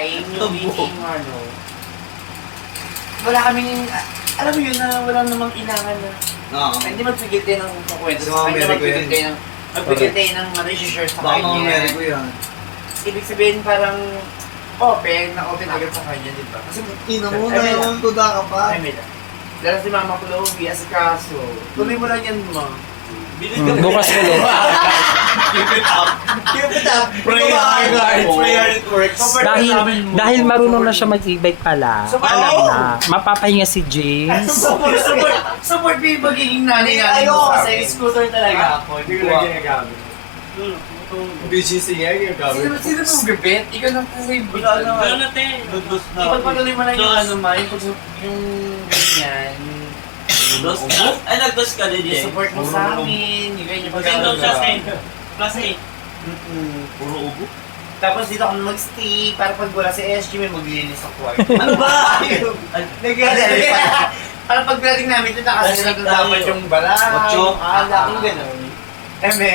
Yung meeting, wala kaming, alam mo yun na wala namang ilangan na. Oo. Hindi magbigay tayo ng kukwento. Sa mga Hindi Ameriko magbigay yan. tayo ng, magbigay tayo ng share sa Baka mga kanya. Ameriko yan. Ibig sabihin parang open, na-open agad sa kanya, di ba? Kasi, Ina mo, naman tuda ka pa. ay, may lang. Dahil si Mama Chloe, as kaso, tuloy mo lang yan, ma. Bukas ulit. Keep it up. Keep it up. Pray hard. Pray hard it works. Dahil marunong na siya mag-e-bike pala. Alam na. Mapapahinga si James. Support mo yung magiging nanay namin mo sa akin. scooter talaga ako. Hindi ko lang ginagamit. BGC nga ginagamit. Sino mo gabit? Ikaw na kasi wala na. Wala na, te. Ipagpatuloy mo lang yung ano, ma, yung ganyan. Dos ka? Ay, nagdos ka din eh. Support mo sa amin, yung ganyan Maganda siya sa pag-aaral. Class A. Puro ubo. Tapos dito ako mag-stay, para pag wala si SG, may maglilinis sa kwarto. Ano ba? Para pagdating namin dito, nakasira doon dapat yung bala, Ocho. yung alak, yung gano'n. Eme,